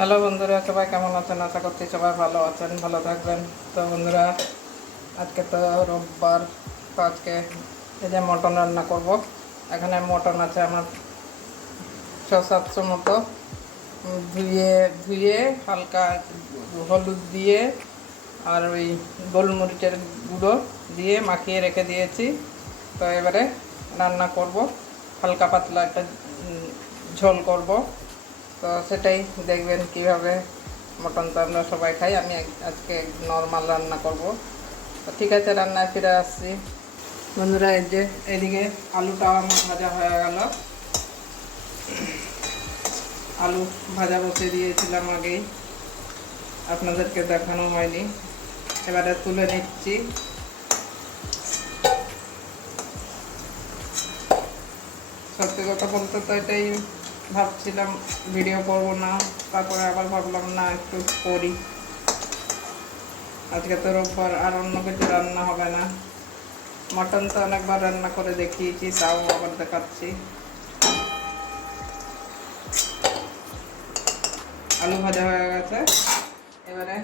Hello বন্ধুরা, সবাই কেমন আছেন? আশা করছি সবাই ভালো আছেন, ভালো থাকবেন। তো বন্ধুরা, আজকে তো রোববার, তো আজকে এই যে মটন রান্না করব। এখানে মটন আছে আমার ছ সাতশো মতো ধুয়ে ধুয়ে হালকা হলুদ দিয়ে আর ওই গোলমরিচের গুঁড়ো দিয়ে মাখিয়ে রেখে দিয়েছি। তো এবারে রান্না করব। হালকা পাতলা একটা ঝোল করব। তো সেটাই দেখবেন কীভাবে মটন তো আমরা সবাই খাই আমি আজকে নর্মাল রান্না করব। তো ঠিক আছে, রান্নায় ফিরে আসছি। বন্ধুরা, এই যে এদিকে আলুটা আমার ভাজা হয়ে গেল। আলু ভাজা বসে দিয়েছিলাম আগেই। আপনাদেরকে দেখানো হয়নি। এবারে তুলে নিচ্ছি। সত্যি কথা বলতে তো এটাই ভাবছিলাম ভিডিও করব না, তারপরে আবার ভাবলাম, না, একটু করি। আজকে তো রোববার, আর অন্য কিছু রান্না হবে না। মটন তো অনেকবার রান্না করে দেখিয়েছি, তাও আবার দেখাচ্ছি। আলু ভাজা হয়ে গেছে। এবারে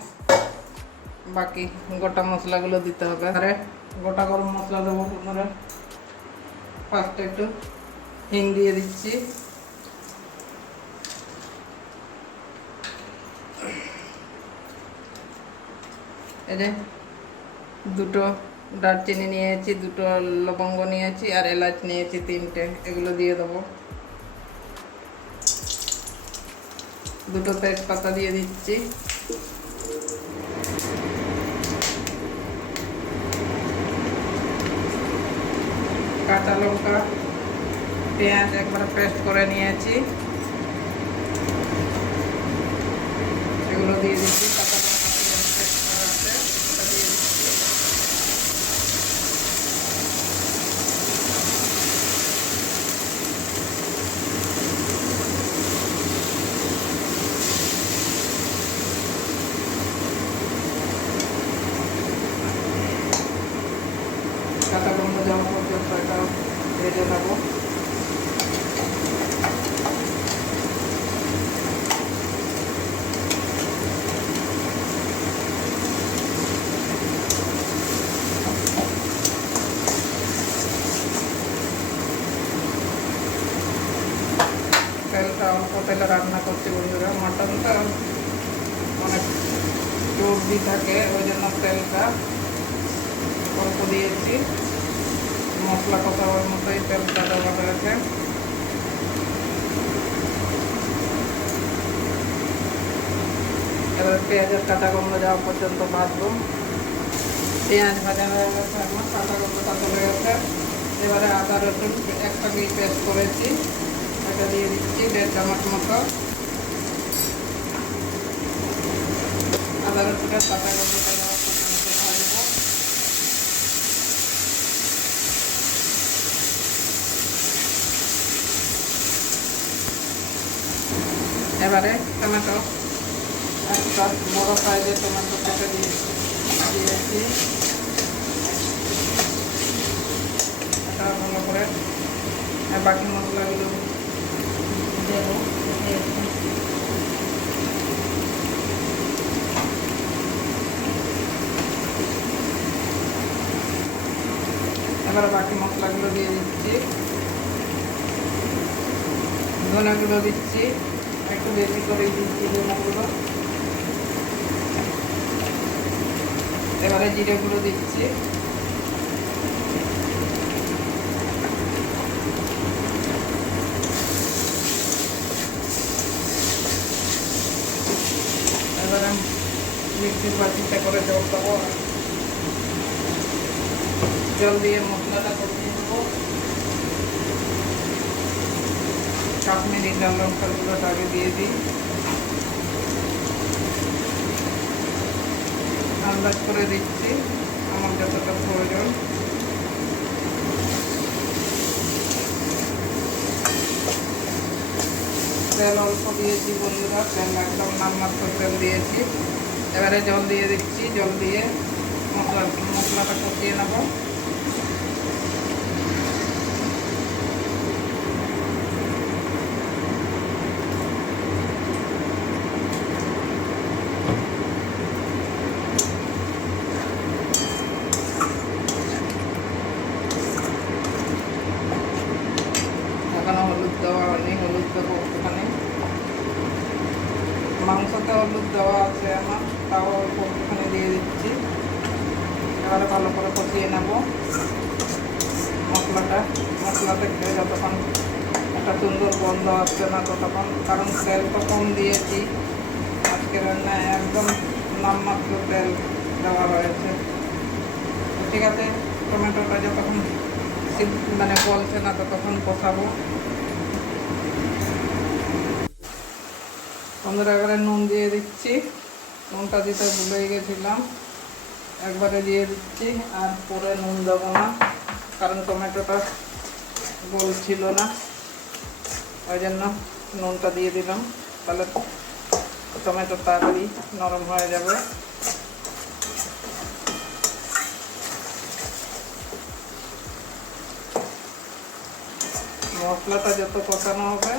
বাকি গোটা মশলাগুলো দিতে হবে। আরে, গোটা গরম মশলা দেবো পুনরে ফার্স্টে একটু হিং দিয়ে দিচ্ছি। এই দুটো দারচিনি নিয়েছি, দুটো লবঙ্গ নিয়েছি আর এলাচ নিয়েছি তিনটে, এগুলো দিয়ে দেবো। দুটো তেজপাতা দিয়ে দিচ্ছি। কাঁচা লঙ্কা, পেঁয়াজ একবার পেস্ট করে নিয়েছি। এগুলো দিয়ে দিচ্ছি কাঁচা লঙ্কা পেঁয়াজ পেস্ট করা আছে ওটা দিয়ে দিচ্ছি কাঁচা গন্ধ যাওয়া পর্যন্ত এটা ভেজে নেব তেলে রান্না করছি বন্ধুরা। মটনটা অনেক চর্বি থাকে, ওই জন্য তেলটা অল্প দিয়েছি। মশলা কষাবার মতোই তেলটা দেওয়া হয়েছে এবার পেঁয়াজের কাঁচা গন্ধ যাওয়া পর্যন্ত ভাজবো পেঁয়াজ ভাজা হয়ে গেছে আমার, কাঁচা গন্ধটা চলে গেছে। এবারে আদা রসুন একসঙ্গেই পেস্ট করেছি। এটা দিয়ে দিচ্ছি দেড় চামচ মতো। আদা রসুনের কাঁচা গন্ধটা ভাজবো এবারে টমেটো একটা বড় সাইজের টমেটো কেটে দিয়ে দিয়েছি ভালো করে বাকি মশলাগুলো দেবো এবার বাকি মশলাগুলো দিয়ে দিচ্ছি। ধনেগুলো দিচ্ছি। একটু বেশি করেই দিচ্ছি ধনেগুলো। এবারে জিরেগুলো দিচ্ছি এবারে মিক্সির বাটিতে করে জল দেবো জল দিয়ে মশলাটা কষিয়ে দেবো কাশ্মীরি লাল লঙ্কার গুঁড়োটা আগে দিয়ে দিই। আন্দাজ করে দিচ্ছি আমার যতটা প্রয়োজন। তেল অল্প দিয়েছি বন্ধুরা, তেল একদম নামমাত্র তেল দিয়েছি। এবারে জল দিয়ে দিচ্ছি জল দিয়ে মশলা মশলাটা কষিয়ে নেব মাংসতে হলুদ দেওয়া আছে আমার, তাও অল্প একটুখানি দিয়ে দিচ্ছি। এবারে ভালো করে কষিয়ে নেব। মশলাটা মশলা খেয়ে যতক্ষণ একটা সুন্দর গন্ধ আসছে না ততক্ষণ, কারণ তেল তো কম দিয়েছি। আজকে রান্নায় একদম নামমাত্র তেল দেওয়া রয়েছে। ঠিক আছে, টমেটোটা যতক্ষণ মানে গলছে না ততক্ষণ কষাবো। বন্ধুরা এবারে নুন দিয়ে দিচ্ছি। নুনটা দিতে ভুলে গেছিলাম। একবারে দিয়ে দিচ্ছি আর পরে নুন দেবো না, কারণ টমেটোটা গোল ছিল না। ওই জন্য নুনটা দিয়ে দিলাম। তাহলে টমেটো তাড়াতাড়ি নরম হয়ে যাবে। মশলাটা যত কষানো হবে,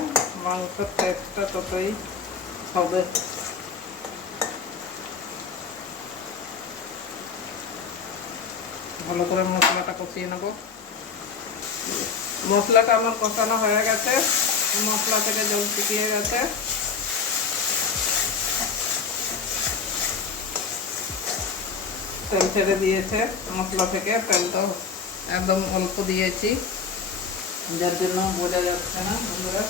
মাংসের টেস্টটা ততই হবে। ভালো করে মশলাটা কষিয়ে নেব। মশলাটা আমার কষানো হয়ে গেছে। মশলা থেকে জল শুকিয়ে গেছে। তেল ছেড়ে দিয়েছে মশলা থেকে। তেলটা একদম অল্প দিয়েছি। যার জন্য বোঝা যাচ্ছে না বন্ধুরা।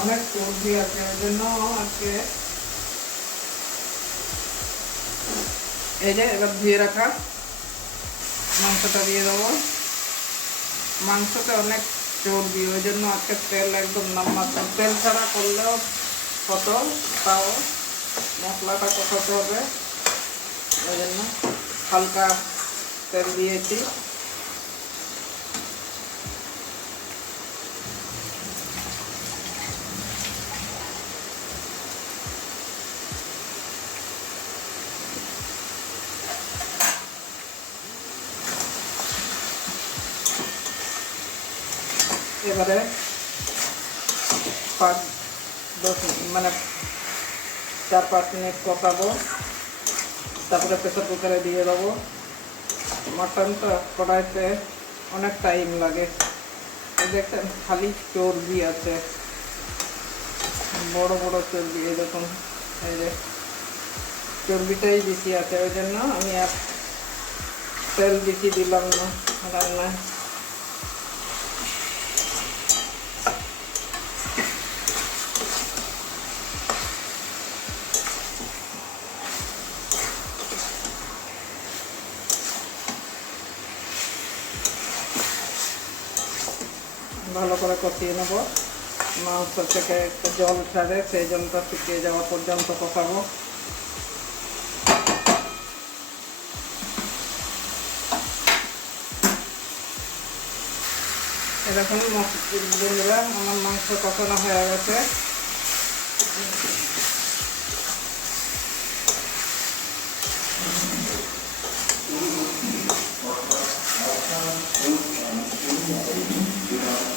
অনেক চর্বি আছে ওই জন্য আজকে এই যে এবার ধুয়ে রাখা মাংসটা দিয়ে দেবো। মাংসতে অনেক চর্বি ওই জন্য আজকে তেল একদম নামমাত্র তেল ছাড়া করলেও কত, তাও মশলাটা কষাতে হবে। ওই জন্য হালকা তেল দিয়েছি। এবারে পাঁচ, দশ মানে চার, পাঁচ মিনিট কষাবো তারপরে প্রেসার কুকারে দিয়ে দেবো। মাটনটা কড়াইতে অনেক টাইম লাগে। দেখেন খালি চর্বি আছে। বড় বড় চর্বি দেখুন, এই যে চর্বিটাই বেশি আছে। ওই জন্য আমি আর তেল বেশি দিলাম না রান্নায়। ভালো করে কষিয়ে নেব। মাংস থেকে জল ছাড়ে সেই জলটা শুকিয়ে যাওয়া পর্যন্ত কষাবো। এরকম বন্ধুরা, আমার মাংস কষানো হয়ে গেছে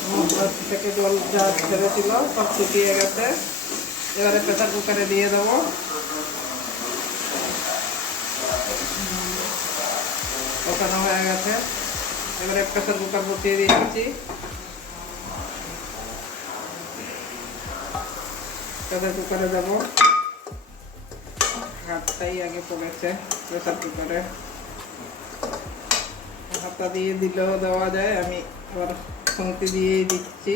মশলা থেকে জল যা ছেড়েছিল সব শুকিয়ে গেছে। এবারে প্রেসার কুকারে দিয়ে দেবো। কষানো হয়ে গেছে। এবারে প্রেসার কুকার বসিয়ে দিচ্ছি প্রেসার কুকারে দেবো। হাতটাই আগে পড়েছে প্রেসার কুকারে। হাতা দিয়ে দিলেও দেওয়া যায়। আমি আবার খুন্তি দিয়েই দিচ্ছি।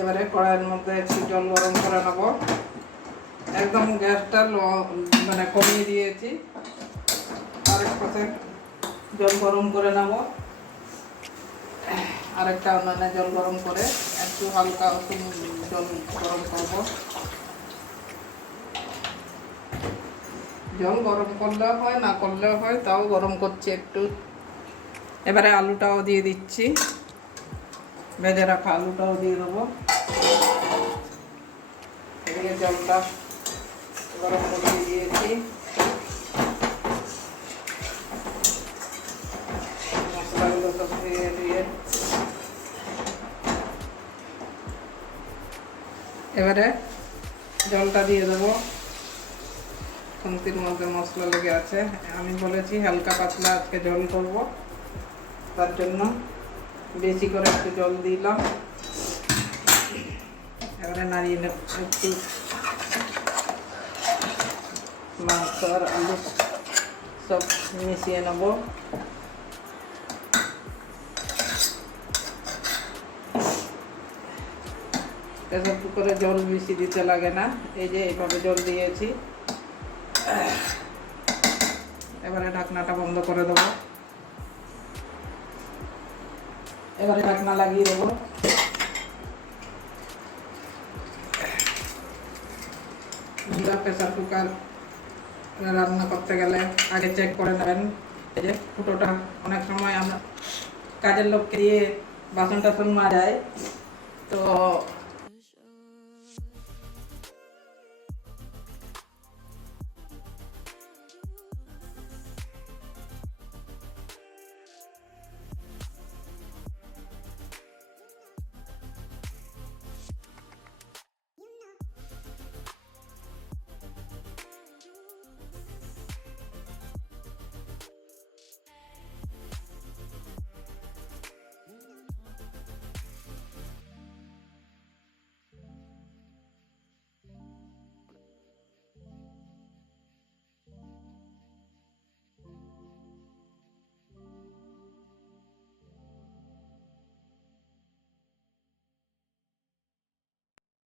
এবারে কড়াইয়ের মধ্যে একটু জল গরম করে নেব। একদম গ্যাসটা মানে কমিয়ে দিয়েছি। আরেক পাশে জল গরম করে নেব। আরেকটা অন্যান্য জল গরম করে একটু হালকা উষুম জল গরম করব। জল গরম করলেও হয়, না করলেও হয়, তাও গরম করছি একটু। এবারে আলুটাও দিয়ে দিচ্ছি। ভেজে রাখা আলুটাও দিয়ে দেবো। জলটা গরম করে দিয়েছি মশলাগুলো সব দিয়ে দিয়ে এবারে জলটা দিয়ে দেবো। খুন্তির মধ্যে মশলা লেগে আছে। আমি বলেছি হালকা পাতলা আজকে জল করব। তার জন্য বেশি করে একটু জল দিলাম। এবারে নাড়িয়ে নেব একটু মাংস আর আলু সব মিশিয়ে নেব। প্রেসার কুকারে জল বেশি দিতে লাগে না। এই যে এইভাবে জল দিয়েছি। এবারে ঢাকনাটা বন্ধ করে দেবো। এবারে ঢাকনা লাগিয়ে দেবো। প্রেসার কুকার রান্না করতে গেলে আগে চেক করে নেবেন। এই যে ফুটোটা, অনেক সময় আমরা কাজের লোককে দিয়ে বাসন টাসন মাজায় তো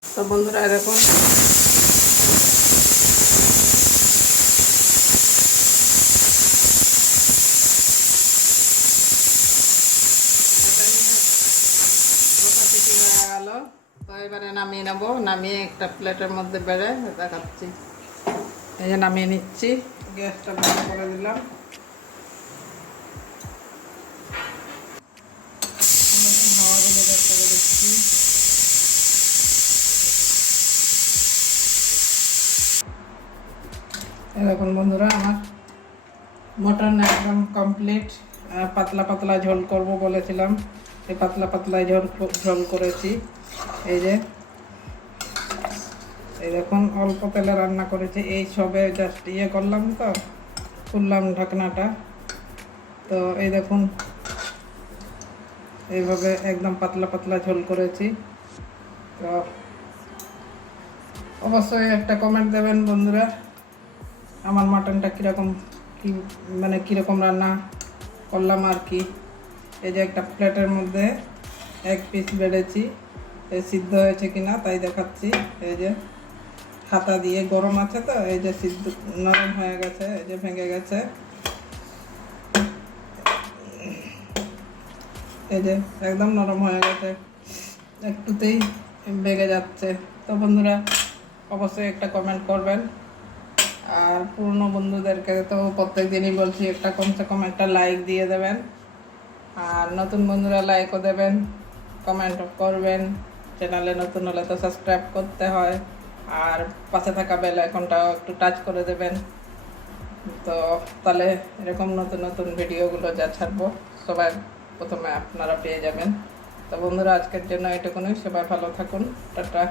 তো বন্ধুরা তো এবারে নামিয়ে নেব। নামিয়ে একটা প্লেটের মধ্যে বেড়ে দেখাচ্ছি। এই যে নামিয়ে নিচ্ছি। গ্যাসটা বন্ধ করে দিলাম। দেখুন বন্ধুরা, আমার মটন একদম কমপ্লিট পাতলা পাতলা ঝোল করব বলেছিলাম। এই পাতলা পাতলা ঝোল ঝোল করেছি। এই যে, এই দেখুন, অল্প তেলে রান্না করেছি। এই সবে জাস্ট ইয়ে করলাম তো, খুললাম ঢাকনাটা। তো এই দেখুন, এইভাবে একদম পাতলা পাতলা ঝোল করেছি। তো অবশ্যই একটা কমেন্ট দেবেন বন্ধুরা। আমার মাটনটা কীরকম কি মানে কীরকম রান্না করলাম আর কি। এই যে একটা প্লেটের মধ্যে এক পিস বেড়েছি সিদ্ধ হয়েছে কিনা তাই দেখাচ্ছি। এই যে হাতা দিয়ে গরম আছে তো, এই যে সিদ্ধ নরম হয়ে গেছে, এই যে ভেঙে গেছে। এই যে একদম নরম হয়ে গেছে, একটুতেই বেগে যাচ্ছে। তো বন্ধুরা, অবশ্যই একটা কমেন্ট করবেন। আর পুরনো বন্ধুদেরকে তো প্রত্যেক দিনই বলছি, একটা কমসে কম একটা লাইক দিয়ে দেবেন। আর নতুন বন্ধুরা লাইকও দেবেন কমেন্টও করবেন। চ্যানেলে নতুন হলে তো সাবস্ক্রাইব করতে হয়। আর পাশে থাকা বেল আইকনটাও একটু টাচ করে দেবেন। তো তাহলে এরকম নতুন নতুন ভিডিওগুলো যা ছাড়বো, সবাই প্রথমে আপনারা পেয়ে যাবেন। তো বন্ধুরা, আজকের জন্য এটুকুনই। সবাই ভালো থাকুন। টাটা।